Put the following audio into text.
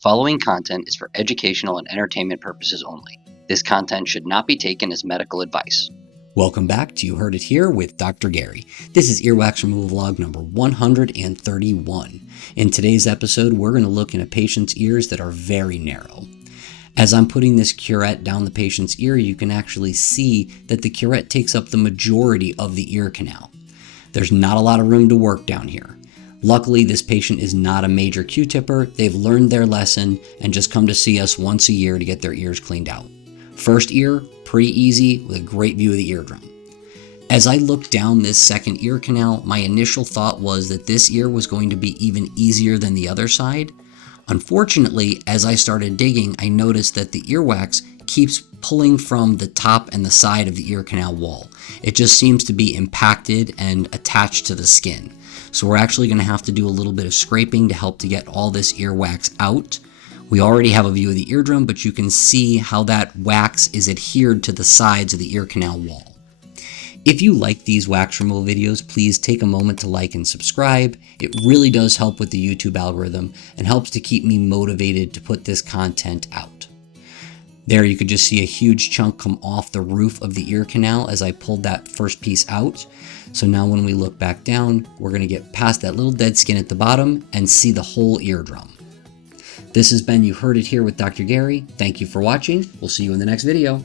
following content is for educational and entertainment purposes only. This content should not be taken as medical advice. Welcome back to You Heard It Here with Dr. Gary. This is earwax removal vlog number 131. In today's episode, we're going to look in a patient's ears that are very narrow. As I'm putting this curette down the patient's ear, you can actually see that the curette takes up the majority of the ear canal. There's not a lot of room to work down here. Luckily, this patient is not a major Q-tipper. They've learned their lesson and just come to see us once a year to get their ears cleaned out. First ear, pretty easy with a great view of the eardrum. As I looked down this second ear canal, my initial thought was that this ear was going to be even easier than the other side. Unfortunately, as I started digging, I noticed that the earwax keeps pulling from the top and the side of the ear canal wall. It just seems to be impacted and attached to the skin. So we're actually going to have to do a little bit of scraping to help to get all this earwax out. We already have a view of the eardrum, but you can see how that wax is adhered to the sides of the ear canal wall. If you like these wax removal videos, please take a moment to like and subscribe. It really does help with the YouTube algorithm and helps to keep me motivated to put this content out. There you could just see a huge chunk come off the roof of the ear canal as I pulled that first piece out. So now when we look back down, we're going to get past that little dead skin at the bottom and see the whole eardrum. This has been You Heard It Here with Dr. Gary. Thank you for watching. We'll see you in the next video.